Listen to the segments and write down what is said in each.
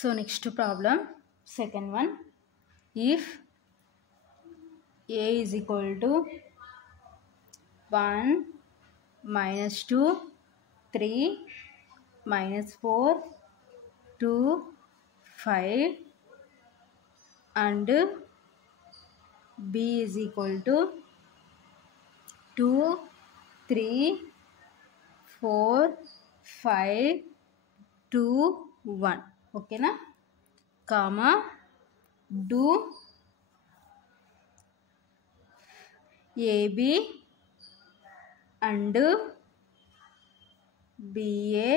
So next problem, second one, if A is equal to 1 minus 2 3 minus 4 2 5 and B is equal to 2 3 4 5 2 1, okay na, comma, do AB and BA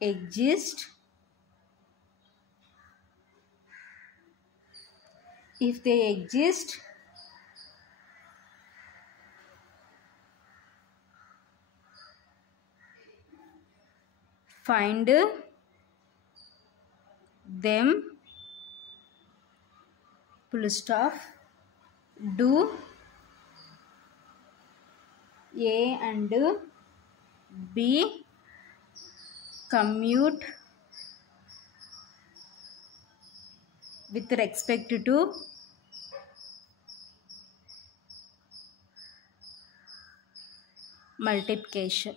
exist if they exist find them full stop, do A and B commute with respect to multiplication.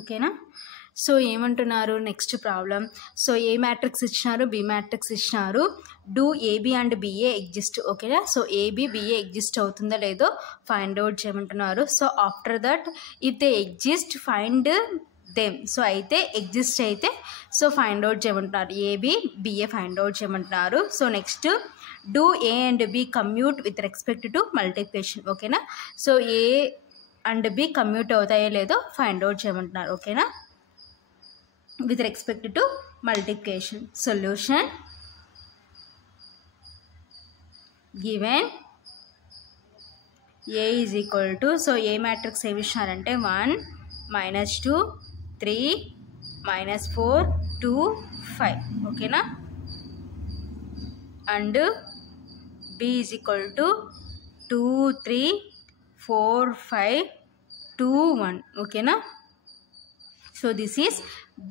ఓకేనా. So ఏమంటున్నారు next problem. So A matrix ఇచ్చినారు, B matrix ఇచ్చినారు, do AB and BA exist. ఓకేనా. So AB BA exist అవుతుందో లేదో find out చేయమంటున్నారు. So after that if they exist find them. So అయితే exist అయితే సో ఫైండ్ అవుట్ చేయమంటున్నారు, AB BA find out చేయమంటున్నారు. So next do A and B commute with respect to multiplication. ఓకేనా. So A and B commute అవుతాయో లేదో find out చేయమంటున్నారు. ఓకేనా. With respect to multiplication. Solution given A is equal to, so A matrix ఏమి ఇచ్చినారంటే 1 minus 2 3 minus 4 2 5. ఓకేనా. And B is equal to 2 3 4 5 2 1. ఓకేనా. So this is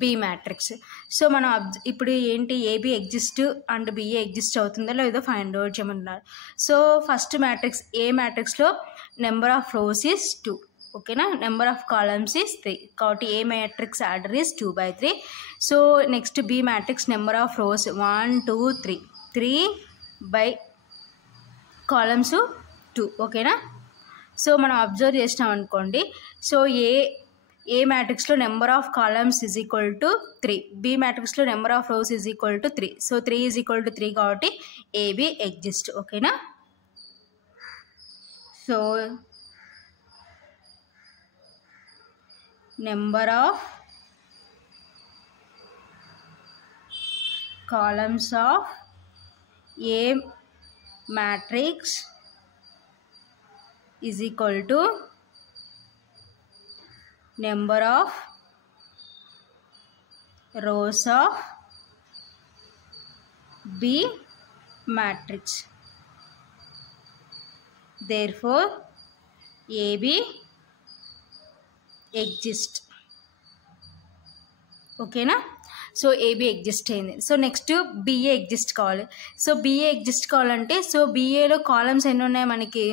B matrix. సో మనం ఇప్పుడు ఏంటి, AB exist and BA exist అవుతుందో లేదో ఫైండ్ అవుట్ చేయమంటున్నారు. సో ఫస్ట్ మ్యాట్రిక్స్ ఏ మ్యాట్రిక్స్లో నెంబర్ ఆఫ్ రోస్ ఈజ్ 2. ఓకేనా. నెంబర్ ఆఫ్ కాలమ్స్ ఈజ్ 3 కాబట్టి A matrix order is 2/3. So next B matrix number of rows 1 2 3 3 by columns 2. ఓకేనా. So మనం observe చేసినాం అనుకోండి. సో ఏ మ్యాట్రిక్స్లో number of columns is equal to 3, B మ్యాట్రిక్స్లో number of rows is equal to 3. So 3 is equal to 3 కాబట్టి AB exist. ఓకేనా. So number of columns of A matrix is equal to number of rows of B matrix. Therefore AB exist. ఓకేనా. So AB exist అయింది. So next BA exist కావాలి. So BA exist కావాలంటే so బిఏలో columns ఎన్ని ఉన్నాయి మనకి,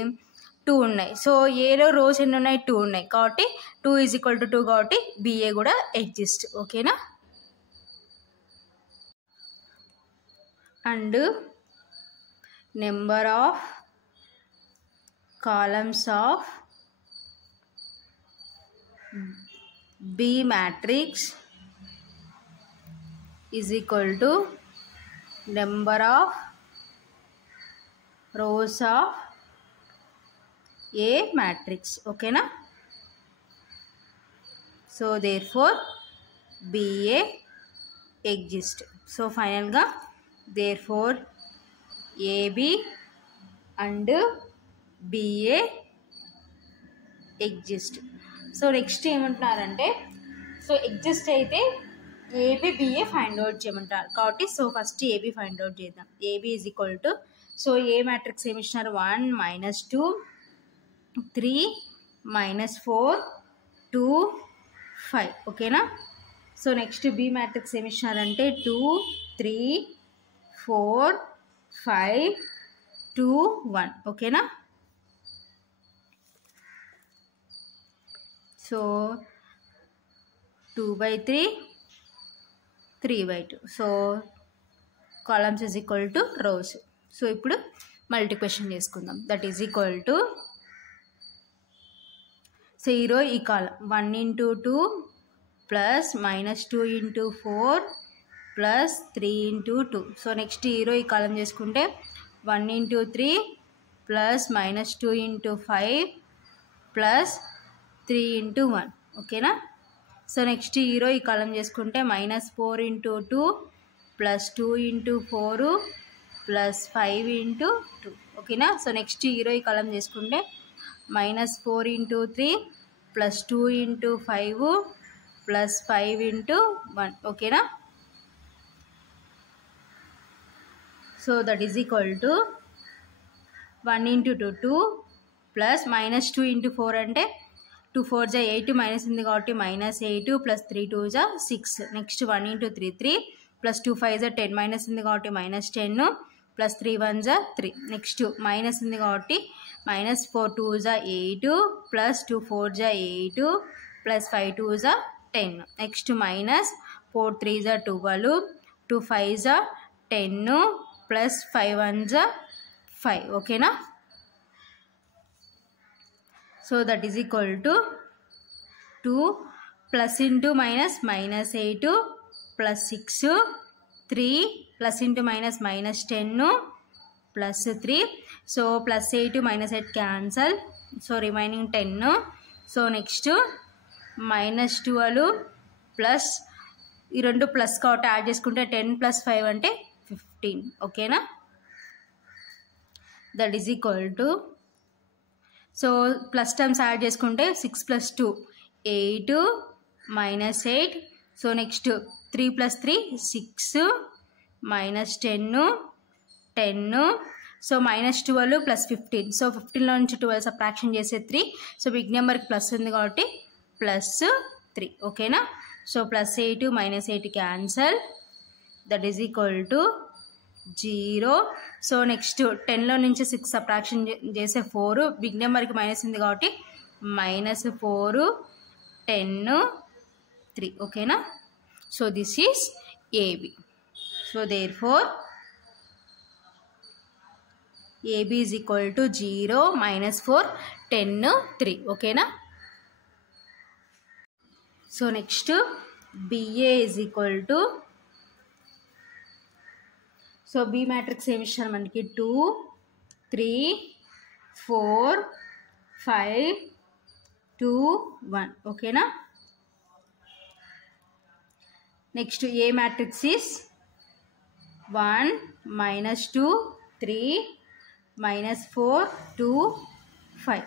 2 ఉన్నాయి. So ఏలో rose ఎన్ని ఉన్నాయి, 2 ఉన్నాయి కాబట్టి 2 ఈజ్ ఈక్వల్ టు 2 కాబట్టి బిఏ కూడా ఎగ్జిస్ట్. ఓకేనా. And number of columns of B matrix is equal to number of rows of A matrix. ఓకేనా. So therefore BA exist. So ఫైనల్గా therefore AB and BA exist. So next ఏమంటున్నారంటే so exist అయితే AB BA find out చేయమంటారు కాబట్టి so first AB find out చేద్దాం. AB is equal to, so A matrix ఏమి ఇచ్చినారు, 1 minus 2 3 -4 2 5 ఓకేనా. So next B matrix ఏమి ఇచ్చినారంటే 2 3 4 5 2 1 ఓకేనా. So 2/3 3/2 so columns is equal to rows. So ఇప్పుడు మల్టిప్లికేషన్ చేసుకుందాం. That is equal to so ఈ row ఈ column 1 into 2 plus -2 into 4 plus 3 into 2. So next ఈ రో ఈ కాలం చేసుకుంటే 1 into 3 plus -2 into 5 plus 3 into 1 ఓకేనా. సో నెక్స్ట్ ఈ row ఈ కాలం చేసుకుంటే -4 into 2 plus 2 into 4 plus 5 into 2 ఓకేనా. సో నెక్స్ట్ ఈ రో ఈ కాలం చేసుకుంటే -4 into 3 plus 2 into 5 plus 5 into 1 ఓకేనా. So that is equal to 1 into 2 2 plus -2 into 4 అంటే 2 4 జా 8 మైనస్ ఉంది కాబట్టి -8 plus 3 2 జా 6. నెక్స్ట్ 1 into 3 3 plus 2 5 జా 10 మైనస్ ఉంది కాబట్టి -10 plus 3 1 జా 3. నెక్స్ట్ మైనస్ ఉంది కాబట్టి -4 2 జా 8 plus 2 4 జా 8 plus 5 2 జా 10. నెక్స్ట్ -4 3 జా 12 2 5 జా 10 plus 5 1 జా 5 ఓకేనా. So that is equal to 2 plus into minus -8 plus 6 3 plus into minus -10 plus 3. So +8 -8 cancel. So remaining 10. So next -12 plus ఈ రెండు ప్లస్ కాబట్టి యాడ్ చేసుకుంటే 10 + 5 అంటే 15 ఓకేనా. That is equal to so plus terms add చేసుకుంటే 6 + 2 8 -8. So next 3 + 3 6 -10 10. So -12 + 15. So 15లో నుంచి 12 subtraction చేసే 3. So big నెంబర్కి ప్లస్ ఉంది కాబట్టి +3 ఓకేనా. So +8 -8 cancel. That is equal to 0. So next 10లో నుంచి 6 సబ్ట్రాక్షన్ చేసే 4. బిగ్ నెంబర్కి మైనస్ ఉంది కాబట్టి -4 10 3 ఓకేనా. So this is AB. So therefore AB is equal to 0 -4 10 3 ఓకేనా. So next BA is equal to so B matrix ఏమి ఇచ్చారు మనకి 2 3 4 5 2 1 ఓకేనా. Next A matrix is 1 -2 3 -4 2 5.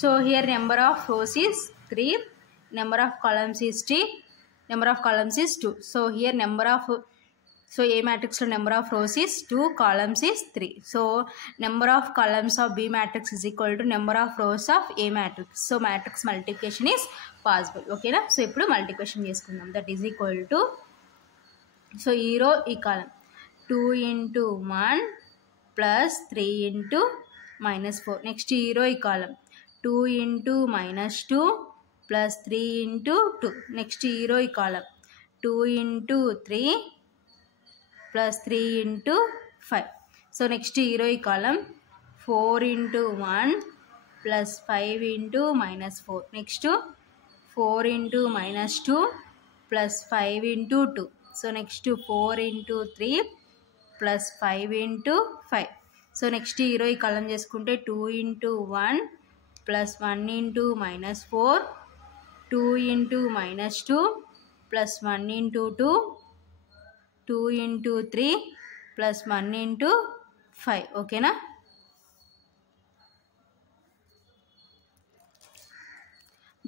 So here number of rows is 3, number of columns is 3, number of columns is 2. So here number of A matrix number of rows is 2, columns is 3. So number of columns of B matrix is equal to number of rows of A matrix. So matrix multiplication is possible. Okay na. So ippudu multiplication cheskundam. That is equal to so ee row ee column 2 into 1 plus 3 into -4. Next ee row ee column 2 into -2 plus 3 into 2. Next ee row ee column 2 into 3 plus 3 into 5. So next ee row ee column 4 into 1 plus 5 into -4. Next 4 into -2 plus 5 into 2. So next 4 into 3 plus 5 into 5. So next ఈ row ఈ కాలం చేసుకుంటే 2 into 1 plus 1 into -4 2 into -2 plus 1 into 2 2 into 3 plus 1 into 5 ఓకేనా.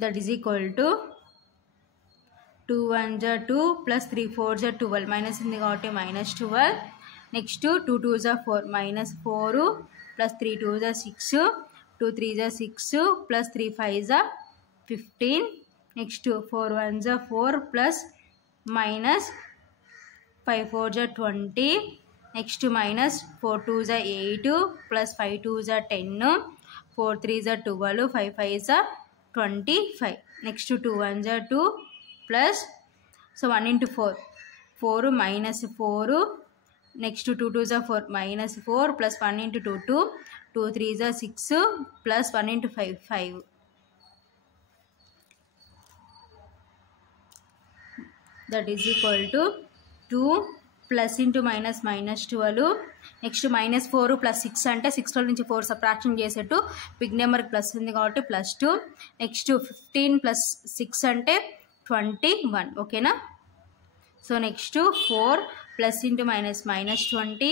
That is equal to 2 1 జా 2 plus 3 4 జా 12 minus ఉంది కాబట్టి -12. Next 2 2 జా 4 -4 plus 3 2 జా 6 2 3s are 6 plus 3 5s are 15. Next 4 1s are 4 plus minus 5 4s are 20. Next minus 4 2s are 8 plus 5 2s are 10. 4 3s are 12. 5 5s are 25. Next 2 1s are 2 plus, so 1 into 4 4 minus 4. Next 2 2s are 4 minus 4 plus 1 into 2 2. 2 3s are 6 plus 1 into 5 5. That is equal to 2 plus into minus minus 12. Next minus 4 plus 6 అంటే 6 నుంచి 4 subtraction చేసేట్టు big నెంబర్కి plus ఉంది కాబట్టి +2. Next 15 plus 6 అంటే 21. ఓకేనా. So next 4 plus into minus minus 20.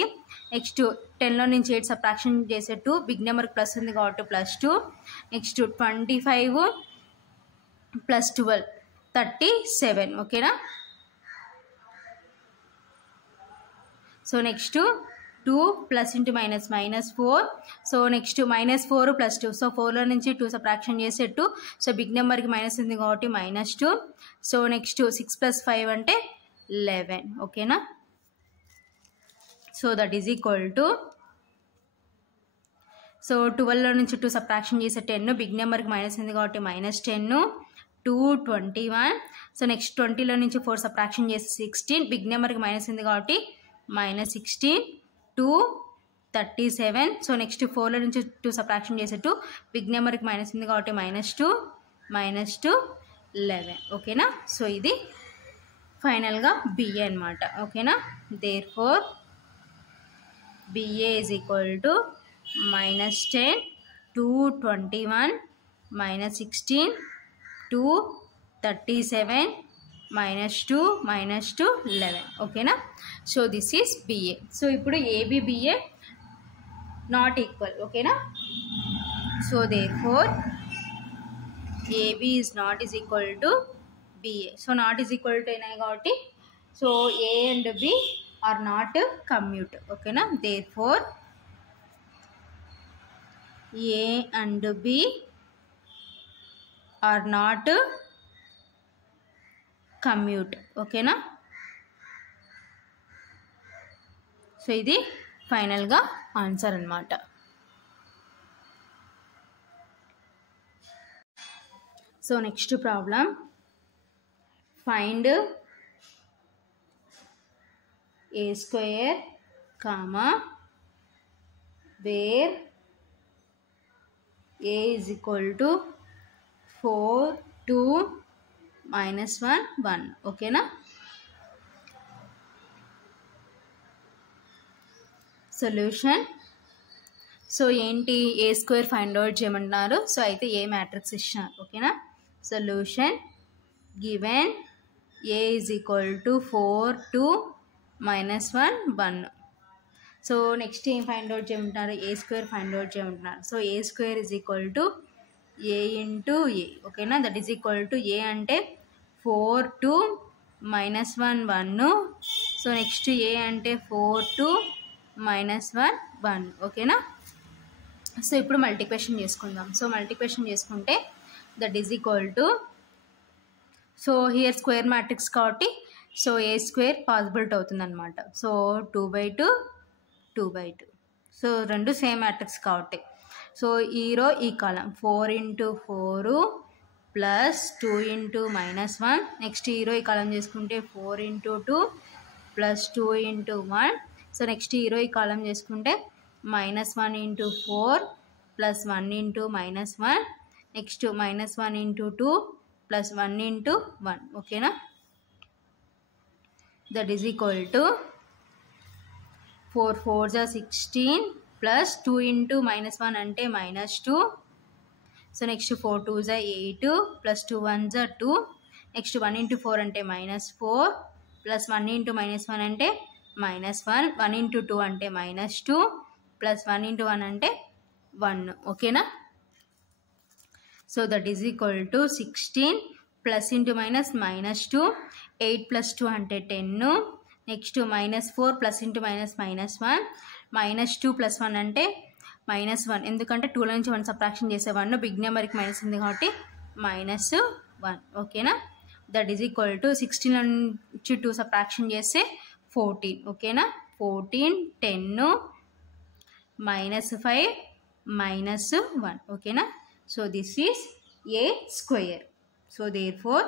Next 10లో నుంచి 8 సబ్ట్రాక్షన్ చేసేట్టు బిగ్ నెంబర్కి ప్లస్ ఉంది కాబట్టి +2. Next 25 plus 12 37. ఓకేనా. So next 2 plus into minus minus 4. So next -4 + 2. So 4లో నుంచి 2 సబ్ట్రాక్షన్ చేసేట్టు, సో బిగ్ నెంబర్కి మైనస్ ఉంది కాబట్టి -2. సో నెక్స్ట్ 6 + 5 అంటే 11. ఓకేనా. So that is equal to, so 12లో నుంచి 2 సబ్ట్రాక్షన్ చేసే 10, బిగ్ నెంబర్కి మైనస్ ఉంది కాబట్టి -10. 2 21. సో నెక్స్ట్ 20లో నుంచి 4 సబ్ట్రాక్షన్ చేసి 16, బిగ్ నెంబర్కి మైనస్ ఉంది కాబట్టి -16. 2 37. సో నెక్స్ట్ 4లో నుంచి 2 సబ్ట్రాక్షన్ చేసేట్టు, బిగ్ నెంబర్కి మైనస్ ఉంది కాబట్టి -2 11. ఓకేనా. సో ఇది ఫైనల్గా బిఏ అనమాట. ఓకేనా. Therefore BA is equal to -10 2 21 -16 2 37 -2 11. ఓకేనా. So this is BA. So ఇప్పుడు ఏబిబిఏ నాట్ ఈక్వల్. ఓకేనా. So therefore AB is not is equal to BA. So not is equal to అయినాయి కాబట్టి, so A and B are not commute. ఓకేనా. Therefore A and B are not commute. ఓకేనా. So ఇది ఫైనల్గా answer అన్నమాట. So next problem, find a square comma where a is equal to 4 2 -1 1. ఓకేనా. Solution. So ఏంటి, A square find out చేయమంటున్నారు. So అయితే A matrix ఇచ్చినారు. ఓకేనా. Solution given A is equal to 4 2 -1 1. So next ఏం ఫైండ్ అవుట్ చేయమంటున్నారు, A square find out చేయమంటున్నారు. So A square is equal to A into A. ఓకేనా. That is equal to A అంటే 4 2 -1 1. So next ఏ అంటే 4 2 -1 1. ఓకేనా. So ఇప్పుడు multiplication చేసుకుందాం. So multiplication చేసుకుంటే that is equal to, so here square matrix కాబట్టి so A square possibility అవుతుంది అనమాట. సో 2/2 2/2. సో రెండు సేమ్ మ్యాట్రిక్స్ కాబట్టి, సో ఈ రో ఈ కాలం 4 × 4 ప్లస్ 2 × -1. నెక్స్ట్ ఈ రో ఈ కాలం చేసుకుంటే 4 × 2 ప్లస్ 2 × 1. సో నెక్స్ట్ ఈ రో ఈ కాలం చేసుకుంటే -1 × 4 ప్లస్ 1 × -1. Next -1 × 2 plus 1 × 1. ఓకేనా. That is equal to 4 4s are 16 plus 2 × -1 అంటే -2. So next 4 2s are 8 plus 2 1s are 2. Next 1 × 4 అంటే -4 ప్లస్ 1 × -1 అంటే -1. 1 × 2 అంటే -2 ప్లస్ 1 × 1 అంటే 1. ఓకేనా. So that is equal to 16 plus into minus -2. 8 + 2 అంటే 10. Next -4 plus into minus -1. -2 + 1 అంటే -1 ఎందుకంటే 2 నుంచి 1 సబ్ట్రాక్షన్ చేసే 1 బిగ్ నెంబర్కి మైనస్ ఉంది కాబట్టి -1 ఓకేనా. దట్ ఈజ్ ఈక్వల్ టు 16 నుంచి 2 సబ్ట్రాక్షన్ చేస్తే 14 ఓకేనా. 14 10 -5 -1 ఓకేనా. So this is a square. So therefore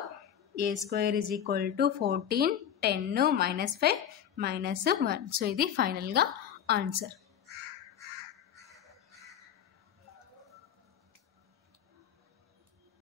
a square is equal to 14 10 -5 -1. So ఇది ఫైనల్గా ఆన్సర్.